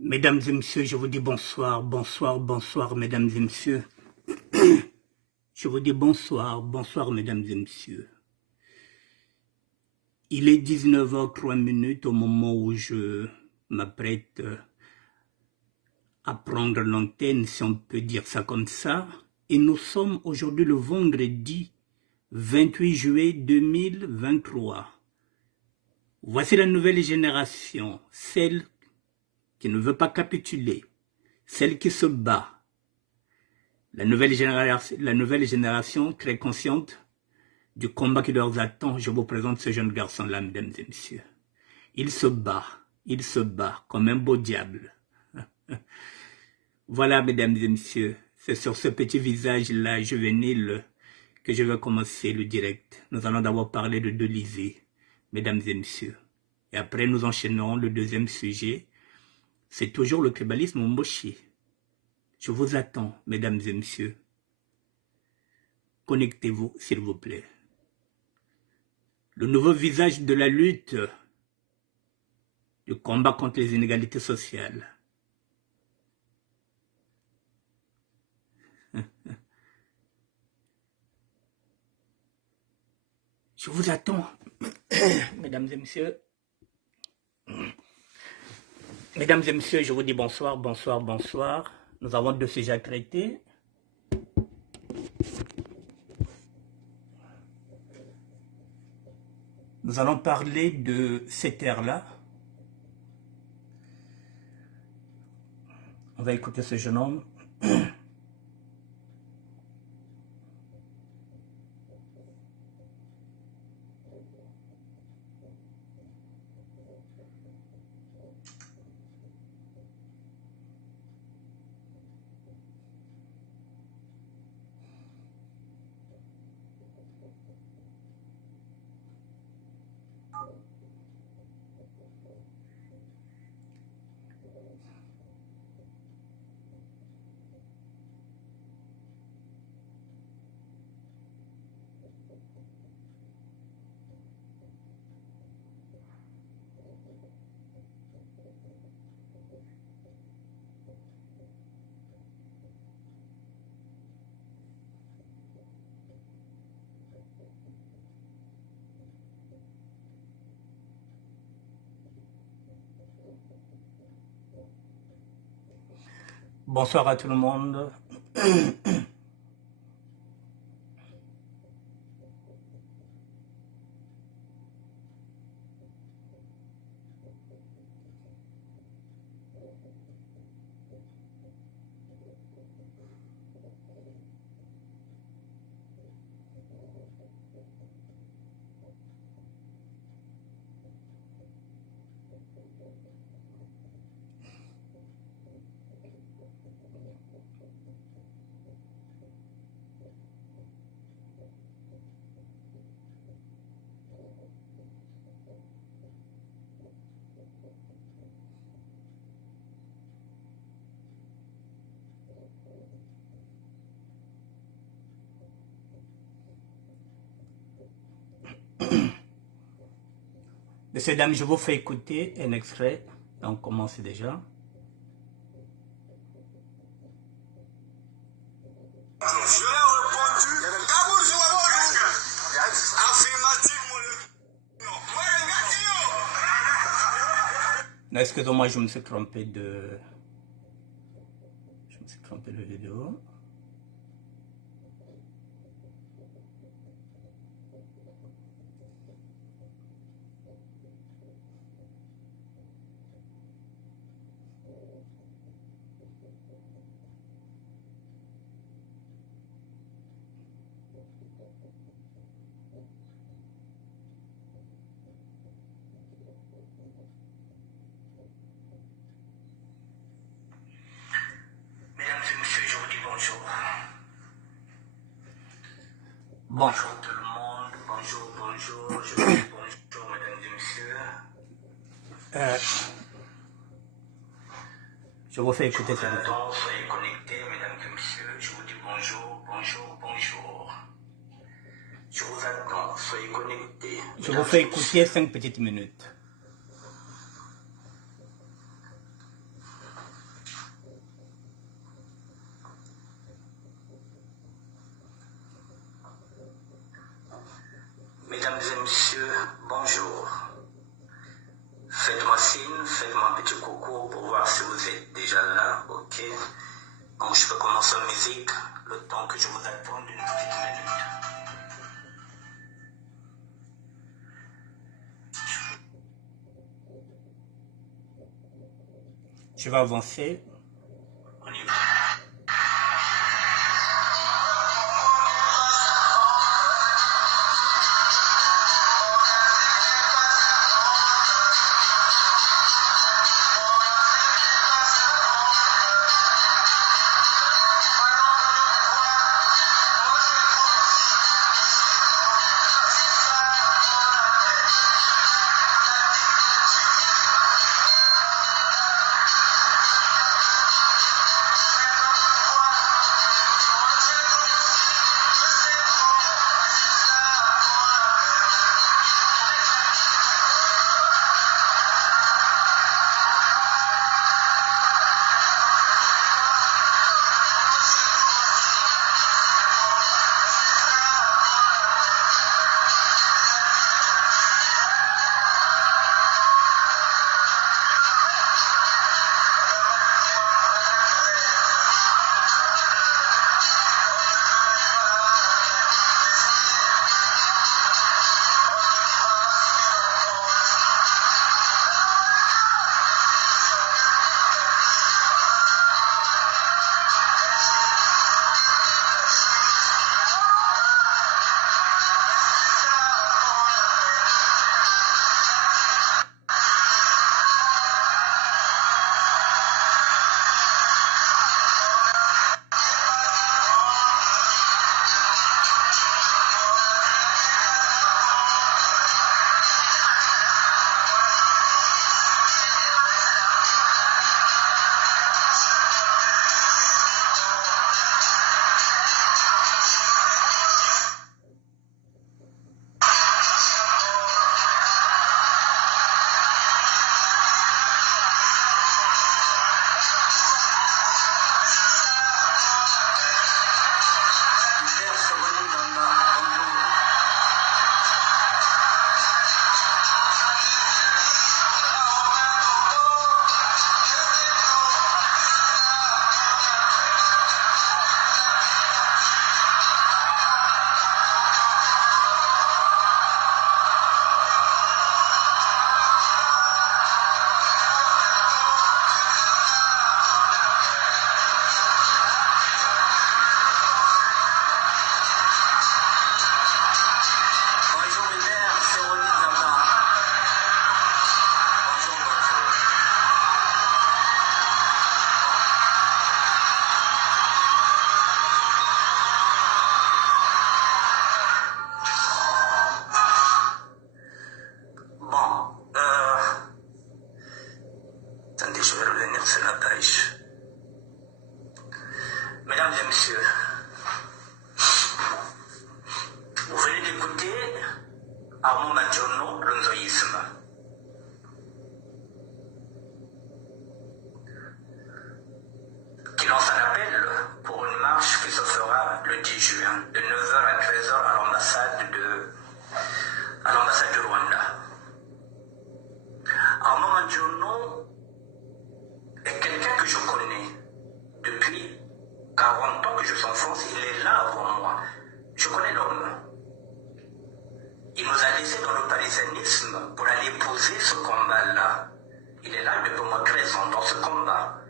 Mesdames et messieurs, je vous dis bonsoir, bonsoir, bonsoir, mesdames et messieurs. Je vous dis bonsoir, bonsoir, mesdames et messieurs. Il est 19h03 au moment où je m'apprête à prendre l'antenne, si on peut dire ça comme ça. Et nous sommes aujourd'hui le vendredi 28 juillet 2023. Voici la nouvelle génération, celle qui ne veut pas capituler, celle qui se bat. La nouvelle génération très consciente du combat qui leur attend. Je vous présente ce jeune garçon-là, mesdames et messieurs. Il se bat comme un beau diable. Voilà, mesdames et messieurs, c'est sur ce petit visage-là juvénile que je vais commencer le direct. Nous allons d'abord parler de Delysée, mesdames et messieurs. Et après, nous enchaînerons le deuxième sujet. C'est toujours le tribalisme Mboshi. Je vous attends, mesdames et messieurs. Connectez-vous, s'il vous plaît. Le nouveau visage de la lutte, du combat contre les inégalités sociales. Je vous attends, mesdames et messieurs. Mesdames et messieurs, je vous dis bonsoir, bonsoir, bonsoir. Nous avons deux sujets à traiter. Nous allons parler de cette ère-là. On va écouter ce jeune homme. Bonsoir à tout le monde. Messieurs, dames, je vous fais écouter un extrait. On commence déjà. Je l'ai répondu. Affirmatif, Non, excusez-moi, je me suis trompé de vidéo. Mesdames et messieurs, je vous dis bonjour. Bonjour. Bonjour tout le monde. Bonjour, bonjour. Je vous dis bonjour, mesdames et messieurs. Je vous fais écouter Je vous ça. attends, soyez connectés, mesdames et messieurs. Je vous dis bonjour, bonjour, bonjour. Je vous attends, soyez connectés. Je vous fais écouter 5 petites minutes. Mesdames et messieurs, bonjour. Faites-moi signe, faites-moi un petit coucou pour voir si vous êtes déjà là, ok? Donc je peux commencer en musique, le temps que je vous attends d'une petite minute. Je vais avancer. On y va. Attendez, je vais revenir sur la page. Mesdames et messieurs, vous venez d'écouter Armand Madjono, le nzoïsme. Qui lance un appel pour une marche qui se fera le 10 juin, de 9h à 13h à l'ambassade du Rwanda. Armand Madjono est quelqu'un que je connais depuis 40 ans que je suis en France. Il est là avant moi. Je connais l'homme. Il nous a laissé dans le parisianisme pour aller poser ce combat-là. Il est là depuis moins 13 ans dans ce combat.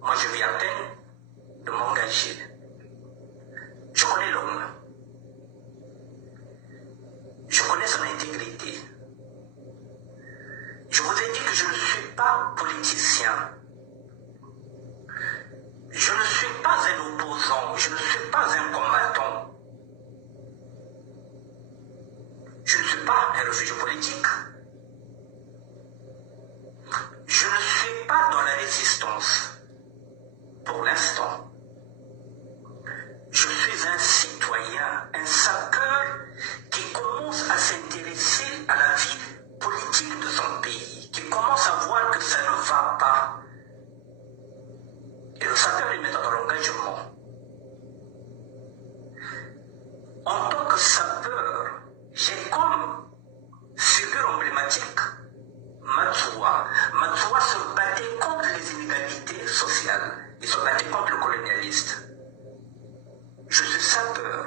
Moi, je viens à peine de m'engager. Je connais l'homme. Je connais son intégrité. Je vous ai dit que je ne suis pas politicien. Je ne suis pas un opposant. Je ne suis pas un combattant. Je ne suis pas un réfugié politique. Je ne suis pas dans la résistance. Pour l'instant, je suis un citoyen, un saqueur qui commence à s'intéresser à la vie politique de son pays, qui commence à voir que ça ne va pas. Et le saqueur est maintenant dans l'engagement. En tant que sapeur, j'ai comme Matsuwa se battait contre les inégalités sociales. Il se battait contre le colonialiste. Je suis sapeur.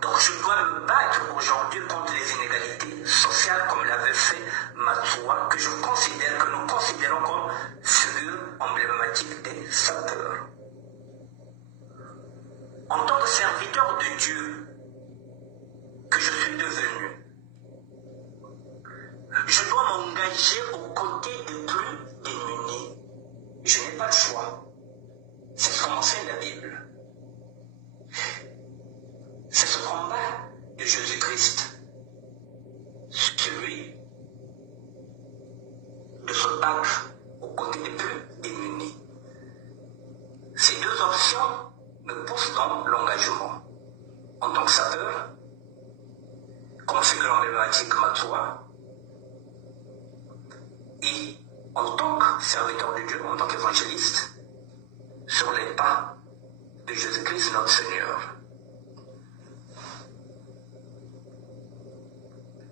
Donc je dois me battre aujourd'hui contre les inégalités sociales comme l'avait fait Matsuwa, que nous considérons comme figure emblématique des sapeurs. En tant que serviteur de Dieu que je suis devenu, je dois m'engager aux côtés des plus démunis. Je n'ai pas le choix. C'est ce qu'enseigne la Bible. C'est ce combat de Jésus-Christ, celui de se battre aux côtés des plus démunis. Ces deux options me poussent dans l'engagement. En tant que sapeur, comme figure emblématique Matsuwa, et en tant que serviteur de Dieu, en tant qu'évangéliste, sur les pas de Jésus-Christ notre Seigneur.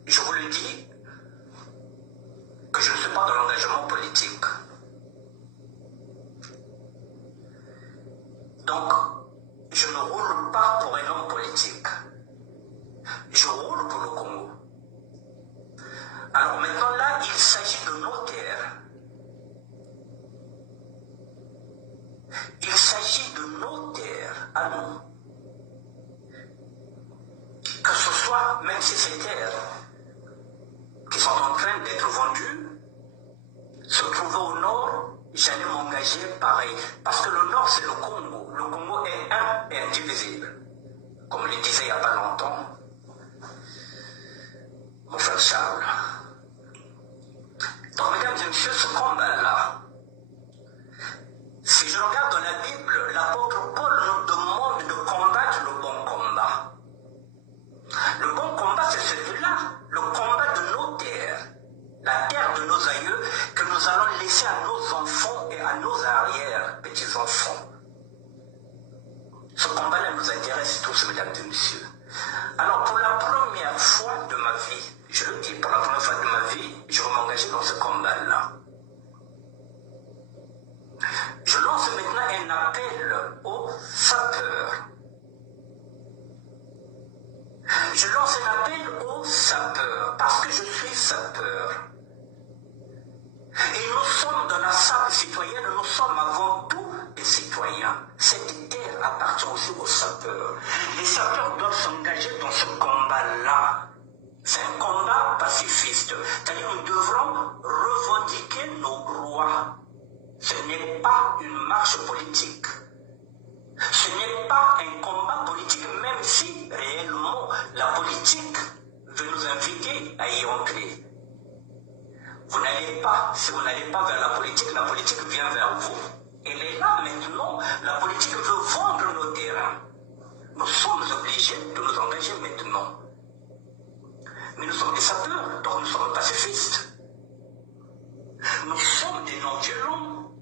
Je vous le dis que je ne suis pas dans l'engagement politique. Donc, je ne roule pas pour un homme politique. Je roule pour le Congo. Alors maintenant là, il s'agit de nos terres. Il s'agit de nos terres à nous. Que ce soit, même si ces terres qui sont en train d'être vendues se trouvaient au nord, j'allais m'engager pareil. Parce que le nord, c'est le Congo. Le Congo est un et indivisible. Comme le disait il n'y a pas longtemps mon frère Charles. Donc, mesdames et messieurs, ce combat-là, si je regarde dans la Bible, l'apôtre Paul nous demande de combattre le bon combat. Le bon combat, c'est celui-là, le combat de nos terres, la terre de nos aïeux, que nous allons laisser à nos enfants et à nos arrière-petits-enfants. Ce combat-là nous intéresse tous, mesdames et messieurs. Alors, pour la première fois de ma vie, je le dis, pour la première fois de ma vie, je vais m'engager dans ce combat-là. Je lance maintenant un appel aux sapeurs. Je lance un appel aux sapeurs, parce que je suis sapeur. Et nous sommes dans la salle citoyenne, nous sommes avant tout des citoyens. Cette terre appartient aussi aux sapeurs. Les sapeurs doivent s'engager dans ce combat-là. C'est un combat pacifiste. C'est-à-dire nous devrons revendiquer nos droits. Ce n'est pas une marche politique. Ce n'est pas un combat politique, même si réellement la politique veut nous inviter à y entrer. Vous n'allez pas, si vous n'allez pas vers la politique vient vers vous. Elle est là maintenant, la politique veut vendre nos terrains. Nous sommes obligés de nous engager maintenant. Mais nous sommes des sapeurs, donc nous sommes pacifistes. Nous sommes des non-violents.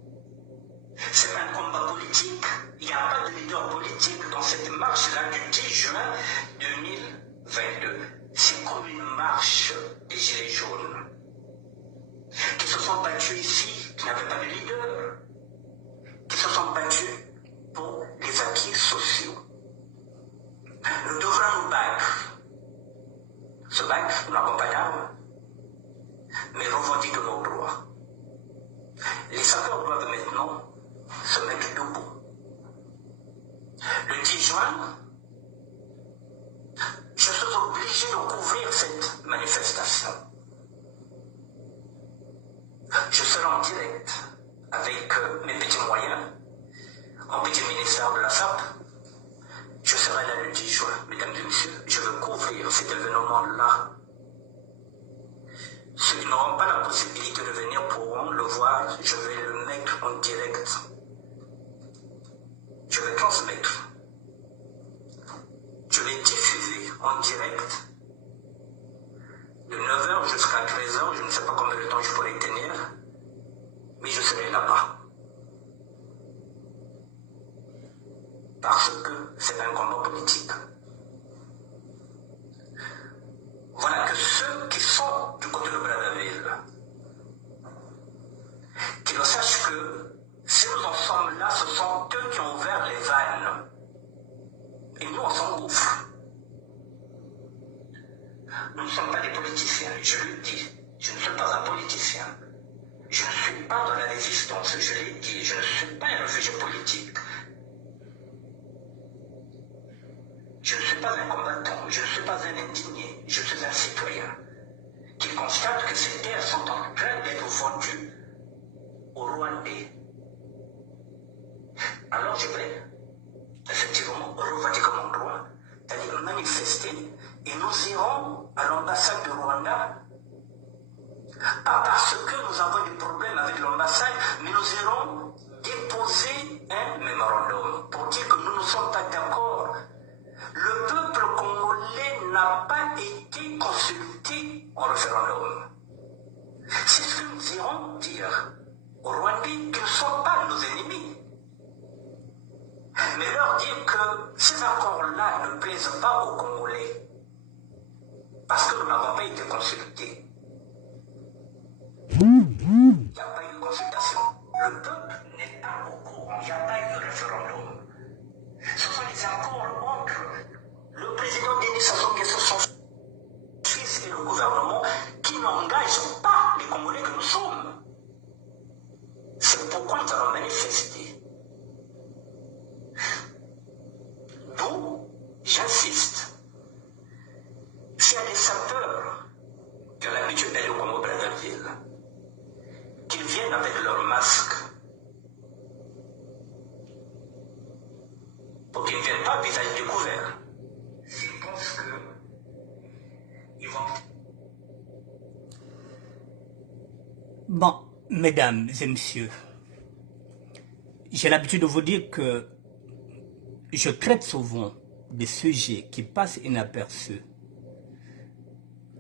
C'est un combat politique. Il n'y a pas de leader politique dans cette marche-là du 10 juin 2022. C'est comme une marche des Gilets jaunes qui se sont battus ici, qui n'avaient pas de leader, qui se sont battus pour les acquis sociaux. Nous devrons nous battre. Se battre, nous l'accompagnons, mais revendiquer nos droits. Les sapeurs doivent maintenant se mettre debout. Le 10 juin, je suis obligé de couvrir cette manifestation. Je serai en direct avec mes petits moyens, mon petit ministère de la SAP. Je serai là le 10 juin, mesdames et messieurs. Je veux couvrir cet événement-là. Ceux qui n'auront pas la possibilité de venir pourront le voir. Je vais le mettre en direct. Je vais transmettre. Je vais diffuser en direct de 9h jusqu'à 13h. Je ne sais pas combien de temps je pourrai tenir, mais je serai là-bas. Parce que c'est un combat politique. Voilà que ceux pas un combattant, je ne suis pas un indigné, je suis un citoyen qui constate que ces terres sont en train d'être vendues aux Rwandais. Alors je vais effectivement revendiquer mon droit, c'est-à-dire manifester, et nous irons à l'ambassade de Rwanda, pas parce que nous avons des problèmes avec l'ambassade, mais nous irons déposer un mémorandum pour dire que nous ne sommes pas d'accord. Le peuple congolais n'a pas été consulté en référendum. C'est ce que nous irons dire aux Rwandais qui ne sont pas nos ennemis. Mais leur dire que ces accords-là ne plaisent pas aux Congolais parce que nous n'avons pas été consultés. Il n'y a pas eu de consultation. Le peuple n'est pas au courant. Il n'y a pas eu de référendum. Ce sont des accords entre le président Denis Sassou Nguesso, son fils et le gouvernement qui n'engagent pas les Congolais que nous sommes. C'est pourquoi nous allons manifester. D'où, j'insiste, s'il y a des sapeurs qui ont l'habitude d'aller au Congo-Brazzaville, qu'ils viennent avec leur masque, pour qu'ils ne viennent pas visage découvert. S'ils pensent qu'ils vont... Bon, mesdames et messieurs, j'ai l'habitude de vous dire que je traite souvent des sujets qui passent inaperçus.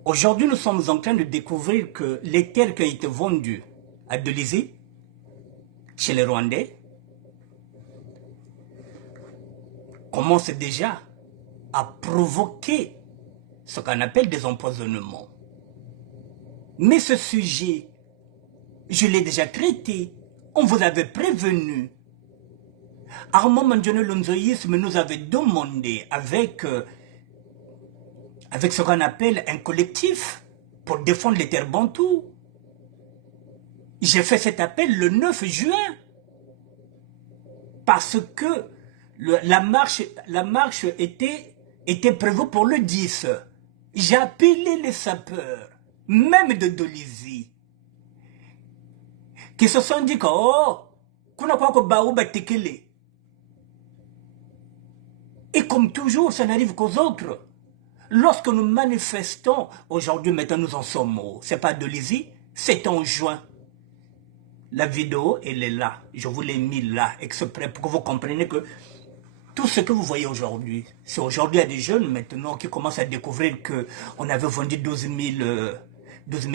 Aujourd'hui, nous sommes en train de découvrir que les terres qui ont été vendues à Delizy, chez les Rwandais, commencent déjà à provoquer ce qu'on appelle des empoisonnements. Mais ce sujet, je l'ai déjà traité, on vous avait prévenu. Armand Mandjone Lonzoïsme nous avait demandé avec ce qu'on appelle un collectif pour défendre les terres bantoues. J'ai fait cet appel le 9 juin parce que la marche était prévue pour le 10. J'ai appelé les sapeurs, même de Delizy, qui se sont dit que kuna kwa baouba tekele. Et comme toujours, ça n'arrive qu'aux autres. Lorsque nous manifestons, aujourd'hui, maintenant nous en sommes où? C'est pas Delizy, c'est en juin. La vidéo, elle est là. Je vous l'ai mis là, exprès pour que vous compreniez que tout ce que vous voyez aujourd'hui, c'est aujourd'hui il y a des jeunes maintenant qui commencent à découvrir qu'on avait vendu 12 000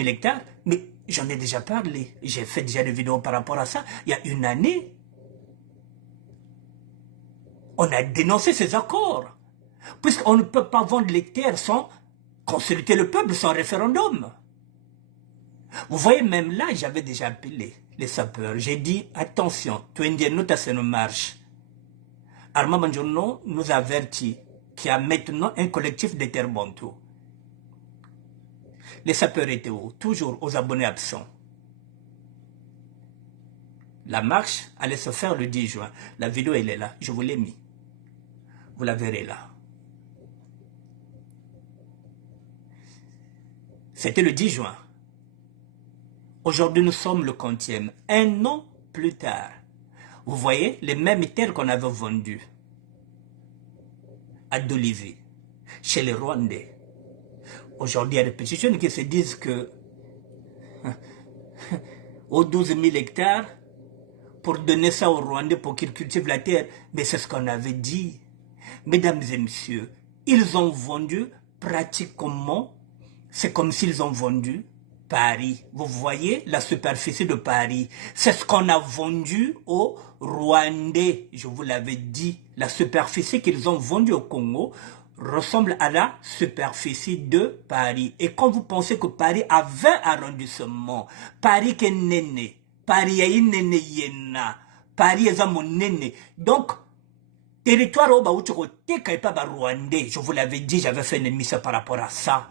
hectares. Mais j'en ai déjà parlé. J'ai fait déjà des vidéos par rapport à ça. Il y a une année, on a dénoncé ces accords. Puisqu'on ne peut pas vendre les terres sans consulter le peuple, sans référendum. Vous voyez, même là, j'avais déjà appelé les sapeurs. J'ai dit, attention, tu es nous, ça ne marche. Armand Mandjone nous avertit qu'il y a maintenant un collectif de terres bantoues. Les sapeurs étaient où? Toujours aux abonnés absents. La marche allait se faire le 10 juin. La vidéo, elle est là. Je vous l'ai mis. Vous la verrez là. C'était le 10 juin. Aujourd'hui, nous sommes le 40e. Un an plus tard. Vous voyez, les mêmes terres qu'on avait vendues à Delizy, chez les Rwandais. Aujourd'hui, il y a des petits jeunes qui se disent que aux 12 000 hectares, pour donner ça aux Rwandais pour qu'ils cultivent la terre, mais c'est ce qu'on avait dit. Mesdames et messieurs, ils ont vendu pratiquement, c'est comme s'ils ont vendu Paris. Vous voyez la superficie de Paris. C'est ce qu'on a vendu aux Rwandais. Je vous l'avais dit. La superficie qu'ils ont vendue au Congo ressemble à la superficie de Paris. Et quand vous pensez que Paris a 20 arrondissements, Paris est néné, Paris est néné yena, Paris est mon néné. Donc, territoire au Baouchorote, pas Rwandais. Je vous l'avais dit, j'avais fait une émission par rapport à ça.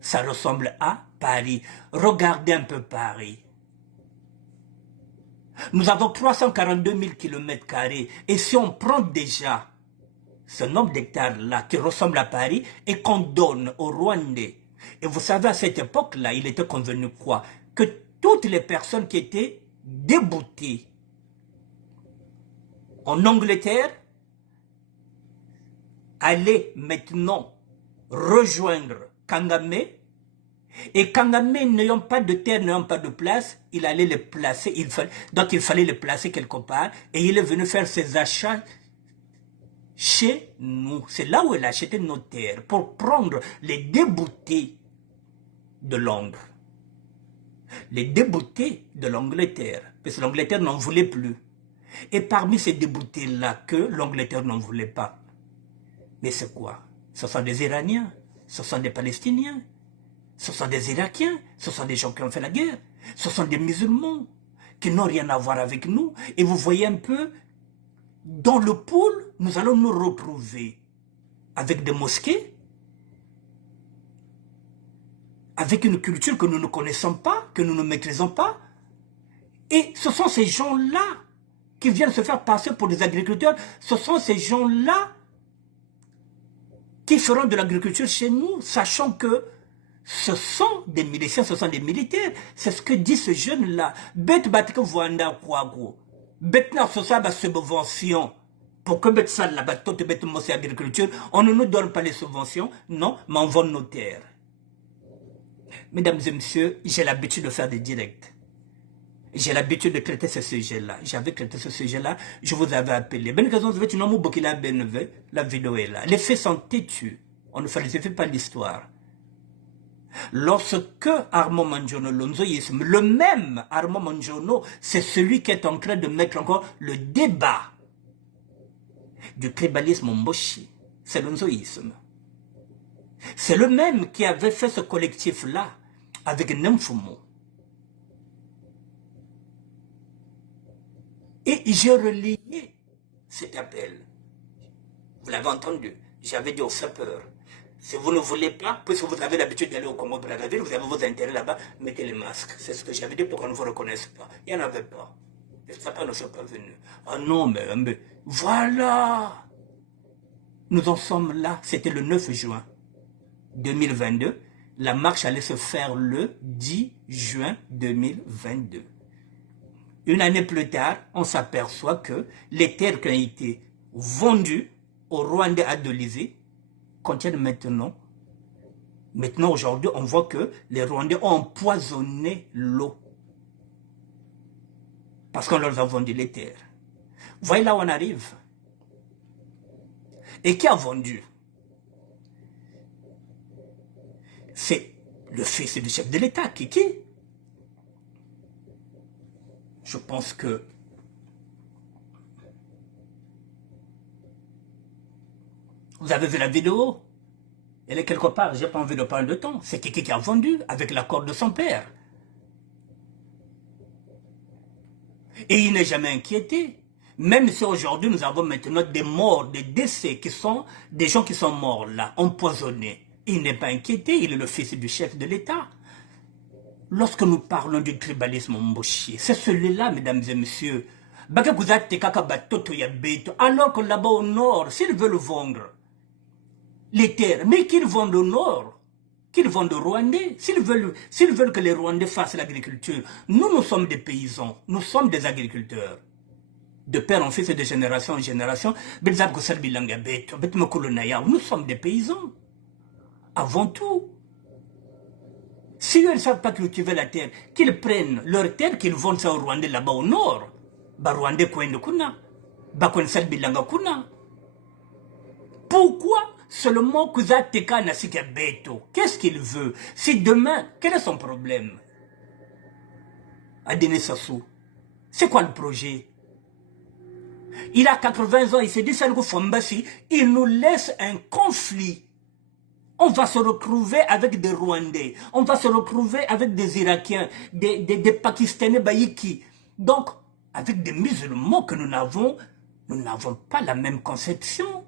Ça ressemble à Paris. Regardez un peu Paris. Nous avons 342 000 km². Et si on prend déjà ce nombre d'hectares-là qui ressemble à Paris et qu'on donne aux Rwandais. Et vous savez, à cette époque-là, il était convenu quoi? Que toutes les personnes qui étaient déboutées en Angleterre allaient maintenant rejoindre Kagame. Et Kagame, n'ayant pas de terre, n'ayant pas de place, il allait les placer. Donc il fallait les placer quelque part. Et il est venu faire ses achats chez nous. C'est là où il a acheté nos terres pour prendre les déboutés de Londres. Les déboutés de l'Angleterre. Parce que l'Angleterre n'en voulait plus. Et parmi ces déboutés-là que l'Angleterre n'en voulait pas. Mais c'est quoi? Ce sont des Iraniens, ce sont des Palestiniens, ce sont des Irakiens, ce sont des gens qui ont fait la guerre, ce sont des musulmans qui n'ont rien à voir avec nous. Et vous voyez un peu, dans le pôle, nous allons nous retrouver avec des mosquées, avec une culture que nous ne connaissons pas, que nous ne maîtrisons pas. Et ce sont ces gens-là qui viennent se faire passer pour des agriculteurs. Ce sont ces gens-là qui feront de l'agriculture chez nous, sachant que ce sont des miliciens, ce sont des militaires. C'est ce que dit ce jeune-là. Bet batke voanda kwago. Bet na sosaba subvention. Pour que bet ça là-bas, tout bet mossé agriculture, on ne nous donne pas les subventions, non, mais on vend nos terres. Mesdames et messieurs, j'ai l'habitude de faire des directs. J'ai l'habitude de traiter ce sujet-là. J'avais traité ce sujet-là, je vous avais appelé. La vidéo est là. Les faits sont têtus. On ne falsifie pas l'histoire. Lorsque Armand Manjono, l'onzoïsme, le même Armand Manjono, c'est celui qui est en train de mettre encore le débat du tribalisme Mboshi. C'est l'onzoïsme. C'est le même qui avait fait ce collectif-là avec Nemfumo. Et j'ai relayé cet appel. Vous l'avez entendu. J'avais dit aux sapeurs, si vous ne voulez pas, puisque vous avez l'habitude d'aller au Congo-Brazzaville, vous avez vos intérêts là-bas, mettez les masques. C'est ce que j'avais dit pour qu'on ne vous reconnaisse pas. Il n'y en avait pas. Les sapeurs ne sont pas venus. Ah non, mais voilà. Nous en sommes là. C'était le 9 juin 2022. La marche allait se faire le 10 juin 2022. Une année plus tard, on s'aperçoit que les terres qui ont été vendues aux Rwandais adolisés contiennent maintenant aujourd'hui, on voit que les Rwandais ont empoisonné l'eau. Parce qu'on leur a vendu les terres. Voyez là où on arrive. Et qui a vendu? C'est le fils du chef de l'État, Kiki. Je pense que vous avez vu la vidéo. Elle est quelque part, j'ai pas envie de parler de temps. C'est Kiki qui a vendu avec l'accord de son père. Et il n'est jamais inquiété. Même si aujourd'hui nous avons maintenant des morts, des décès qui sont des gens qui sont morts là, empoisonnés. Il n'est pas inquiété, il est le fils du chef de l'État. Lorsque nous parlons du tribalisme Mboshi, c'est celui-là, mesdames et messieurs. Alors que là-bas au nord, s'ils veulent vendre les terres, mais qu'ils vendent au nord, qu'ils vendent aux Rwandais, s'ils veulent que les Rwandais fassent l'agriculture, nous sommes des paysans, nous sommes des agriculteurs. De père en fils et de génération en génération, nous sommes des paysans. Avant tout. Si eux ne savent pas cultiver la terre, qu'ils prennent leur terre, qu'ils vendent ça aux Rwandais là-bas au nord. Rwandais kuna. Kuna. Pourquoi seulement Kuzateka Nasika Beto? Qu'est-ce qu'il veut? Si demain, quel est son problème? Adene Sassou. C'est quoi le projet? Il a 80 ans, il s'est dit, il nous laisse un conflit. On va se retrouver avec des Rwandais, on va se retrouver avec des Irakiens, des Pakistanais Baïki. Donc, avec des musulmans que nous n'avons pas la même conception.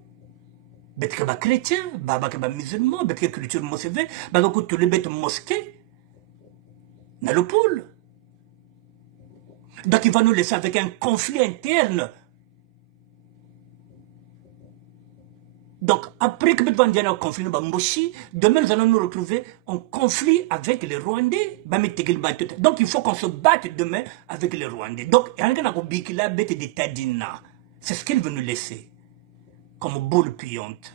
Betkeba chrétien, babakeba musulman, betkeba culture mossévé, bagakou tous les bêtes mosquées. Dans le pôle. Donc, il va nous laisser avec un conflit interne. Donc, après que nous avons un conflit, demain nous allons nous retrouver en conflit avec les Rwandais. Donc, il faut qu'on se batte demain avec les Rwandais. Donc, c'est ce qu'ils veulent nous laisser comme boule puante.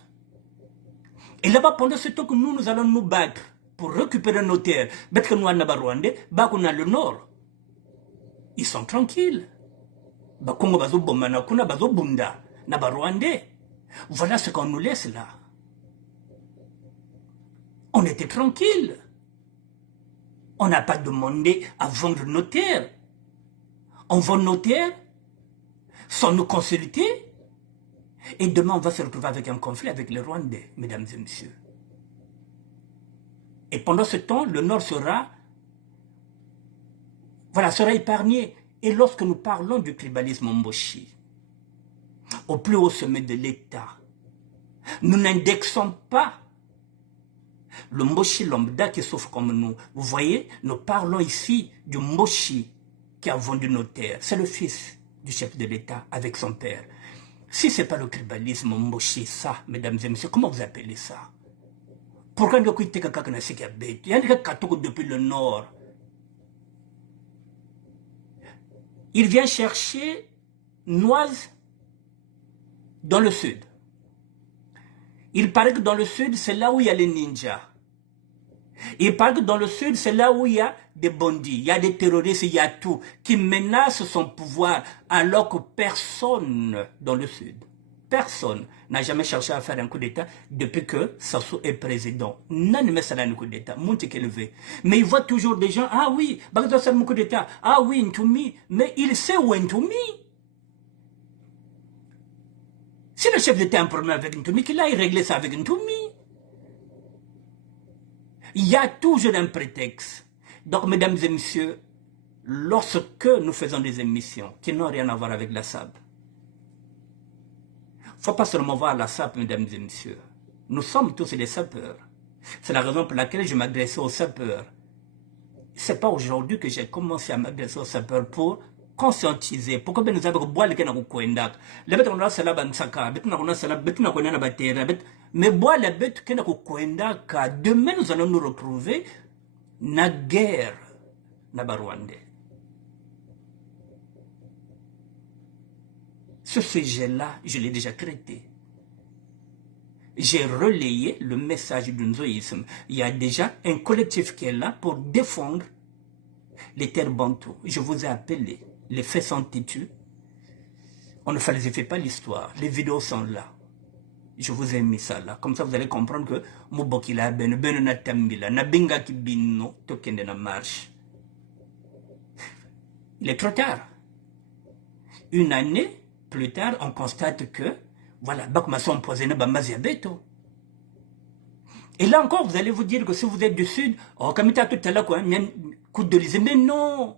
Et là-bas, pendant ce temps que nous allons nous battre pour récupérer nos terres, parce que nous avons Rwandais, on a le nord. Ils sont tranquilles. Voilà ce qu'on nous laisse là. On était tranquille. On n'a pas demandé à vendre nos terres. On vend nos terres sans nous consulter. Et demain, on va se retrouver avec un conflit avec les Rwandais, mesdames et messieurs. Et pendant ce temps, le Nord sera épargné. Et lorsque nous parlons du tribalisme Mboshi, au plus haut sommet de l'État, nous n'indexons pas le Mboshi lambda qui souffre comme nous. Vous voyez, nous parlons ici du Mboshi qui a vendu nos terres. C'est le fils du chef de l'État avec son père. Si ce n'est pas le tribalisme Mboshi, ça, mesdames et messieurs, comment vous appelez ça? Pourquoi nous avons été il y a des gens depuis le nord. Il vient chercher Noise dans le sud. Il paraît que dans le sud, c'est là où il y a les ninjas. Il paraît que dans le sud, c'est là où il y a des bandits, il y a des terroristes, il y a tout, qui menacent son pouvoir, alors que personne dans le sud, personne n'a jamais cherché à faire un coup d'État depuis que Sassou est président. Non, mais ça un coup d'État, monte qui élevé. Mais il voit toujours des gens, ah oui, Bagdad c'est un coup d'État, ah oui, Ntoumi, mais il sait où est Ntoumi. Si le chef d'État a un problème avec Ntoumi, qu'il aille régler ça avec Ntoumi. Il y a toujours un prétexte. Donc, mesdames et messieurs, lorsque nous faisons des émissions qui n'ont rien à voir avec la SAP, il ne faut pas seulement voir la SAP, mesdames et messieurs. Nous sommes tous des sapeurs. C'est la raison pour laquelle je m'adresse aux sapeurs. Ce n'est pas aujourd'hui que j'ai commencé à m'adresser aux sapeurs pour conscientiser. Pourquoi nous avons boire le Kena Kouendak? La bête on a cela bansaka, bête on a cela, bête on a batterie, mais boire la bête Kena Kouendak, demain nous allons nous retrouver na guerre na Rwandais. Ce sujet-là, je l'ai déjà traité. J'ai relayé le message du nzoïsme. Il y a déjà un collectif qui est là pour défendre les terres bantoues. Je vous ai appelé. Les faits sont têtus. On ne falsifie pas l'histoire. Les vidéos sont là. Je vous ai mis ça là. Comme ça, vous allez comprendre que Mubokila ben na tambila na binga ki binno tokende na marche. Il est trop tard. Une année plus tard, on constate que voilà, Bakmason empoisonné Bamaziabeto. Et là encore, vous allez vous dire que si vous êtes du sud, oh, comme il tout à l'heure, quoi, coup de Lysée, mais non.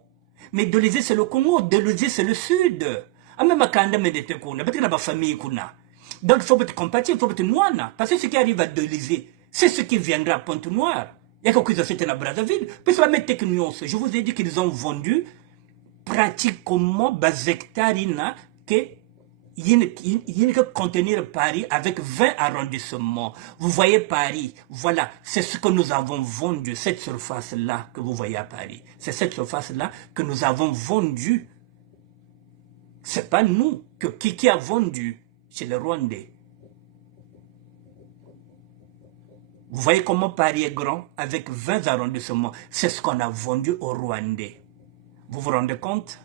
Mais de Lysée, c'est le Congo, de Lysée, c'est le sud. Ah, même à Kanda, mais de Tekuna, parce qu'il y a ma famille, Kuna. Donc, il faut être compatible, il faut être noir, parce que ce qui arrive à de Lysée, c'est ce qui viendra à Pointe-Noire. Il y a quelque chose qui à Brazzaville. Puis, ça va mettre technique. Je vous ai dit qu'ils ont vendu pratiquement Bazektarina, que il n'y a que contenir Paris avec 20 arrondissements. Vous voyez Paris, voilà, c'est ce que nous avons vendu, cette surface-là que vous voyez à Paris. C'est cette surface-là que nous avons vendue. C'est pas nous, qui a vendu chez les Rwandais. Vous voyez comment Paris est grand avec 20 arrondissements. C'est ce qu'on a vendu aux Rwandais. Vous vous rendez compte?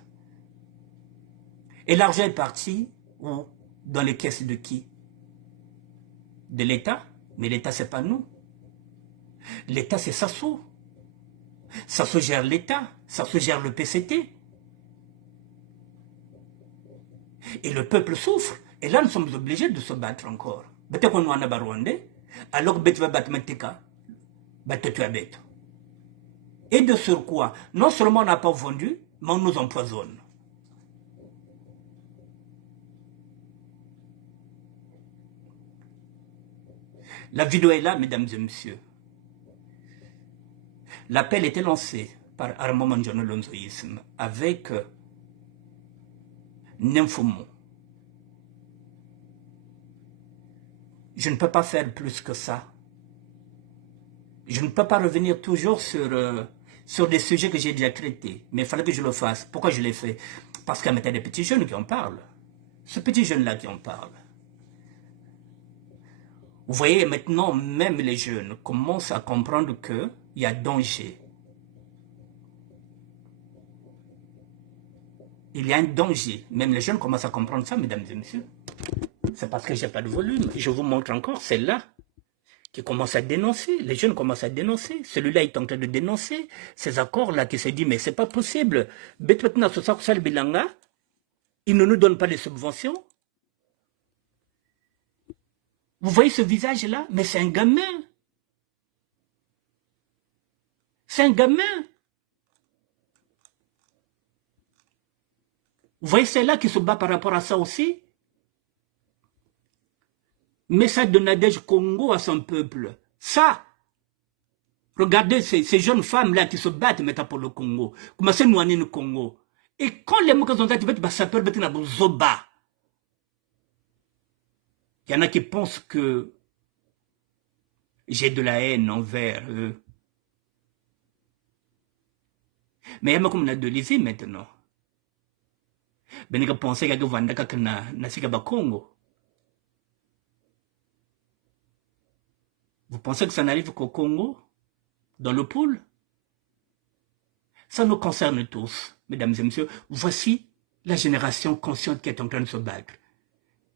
Et l'argent est parti où? Dans les caisses de qui? De l'État? Mais l'État, c'est pas nous. L'État, c'est Sassou. Sassou gère l'État. Sassou gère le PCT. Et le peuple souffre. Et là, nous sommes obligés de se battre encore. Peut-être qu'on a Rwandais, alors que Bête va battre Matika, bête. Et de surcroît, non seulement on n'a pas vendu, mais on nous empoisonne. La vidéo est là, mesdames et messieurs. L'appel était lancé par Armand Mandiano Lonzoïsme avec Nymphomo. Je ne peux pas faire plus que ça. Je ne peux pas revenir toujours sur des sujets que j'ai déjà traités. Mais il fallait que je le fasse. Pourquoi je l'ai fait? Parce qu'il y a des petits jeunes qui en parlent. Ce petit jeune-là qui en parle. Vous voyez, maintenant, même les jeunes commencent à comprendre qu'il y a danger. Il y a un danger. Même les jeunes commencent à comprendre ça, mesdames et messieurs. C'est parce que je n'ai pas de volume. Je vous montre encore celle-là qui commence à dénoncer. Les jeunes commencent à dénoncer. Celui-là est en train de dénoncer ces accords-là qui se dit mais c'est pas possible. Il ne nous donne pas de subventions. Vous voyez ce visage-là? Mais c'est un gamin. C'est un gamin. Vous voyez celle-là qui se bat par rapport à ça aussi? Message de Nadège Congo à son peuple. Ça, regardez ces jeunes femmes-là qui se battent maintenant pour le Congo. Comment c'est nous le Congo? Et quand les mots sont dit, ça peut être Zoba. Il y en a qui pensent que j'ai de la haine envers eux. Mais il y a comme on a de l'idée maintenant. Ben, il pense qu'il y a de Congo. Vous pensez que ça n'arrive qu'au Congo? Dans le pool? Ça nous concerne tous, mesdames et messieurs. Voici la génération consciente qui est en train de se battre.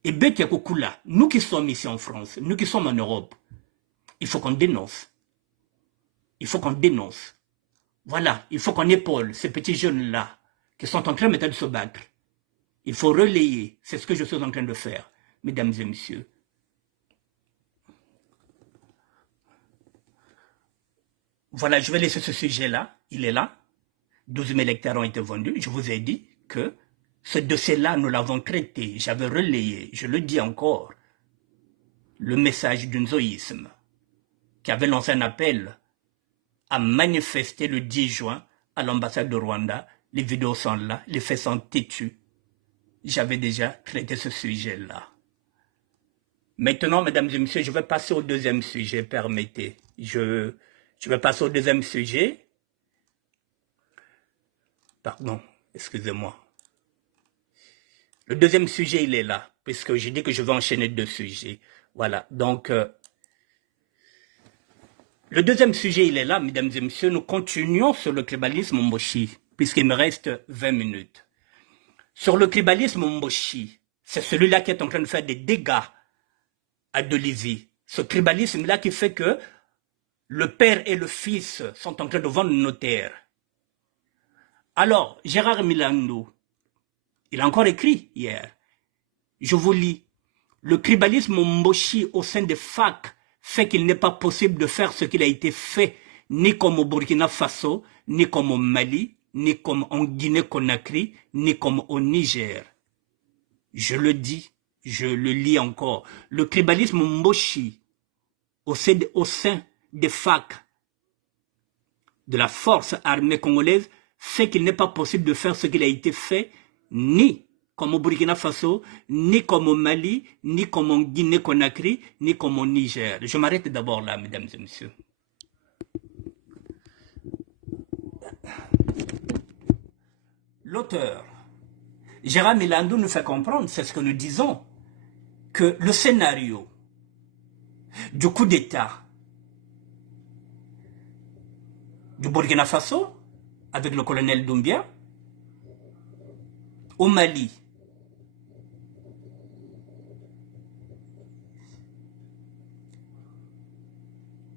Et Betia Kokula, nous qui sommes ici en France, nous qui sommes en Europe, il faut qu'on dénonce. Il faut qu'on dénonce. Voilà, il faut qu'on épaule ces petits jeunes-là qui sont en train maintenant de se battre. Il faut relayer. C'est ce que je suis en train de faire, mesdames et messieurs. Voilà, je vais laisser ce sujet-là. Il est là. 12 000 hectares ont été vendus. Je vous ai dit que ce dossier-là, nous l'avons traité. J'avais relayé, je le dis encore, le message du zoïsme qui avait lancé un appel à manifester le 10 juin à l'ambassade de Rwanda. Les vidéos sont là, les faits sont têtus. J'avais déjà traité ce sujet-là. Maintenant, mesdames et messieurs, je vais passer au deuxième sujet, permettez. Je vais passer au deuxième sujet. Pardon, excusez-moi. Le deuxième sujet, il est là, puisque j'ai dit que je vais enchaîner deux sujets. Voilà, donc, le deuxième sujet, il est là, mesdames et messieurs. Nous continuons sur le tribalisme Mboshi, puisqu'il me reste 20 minutes. Sur le tribalisme Mboshi, c'est celui-là qui est en train de faire des dégâts à Dolisie. Ce tribalisme-là qui fait que le père et le fils sont en train de vendre nos terres. Alors, Gérard Milandou, il a encore écrit hier, je vous lis, le tribalisme Mboshi au sein des facs fait qu'il n'est pas possible de faire ce qu'il a été fait, ni comme au Burkina Faso, ni comme au Mali, ni comme en Guinée-Conakry, ni comme au Niger. Je le dis, je le lis encore, le tribalisme Mboshi au sein des facs de la force armée congolaise fait qu'il n'est pas possible de faire ce qu'il a été fait, ni comme au Burkina Faso, ni comme au Mali, ni comme en Guinée-Conakry, ni comme au Niger. Je m'arrête d'abord là, mesdames et messieurs. L'auteur, Gérard Milandou, nous fait comprendre, c'est ce que nous disons, que le scénario du coup d'État du Burkina Faso, avec le colonel Doumbia, au Mali,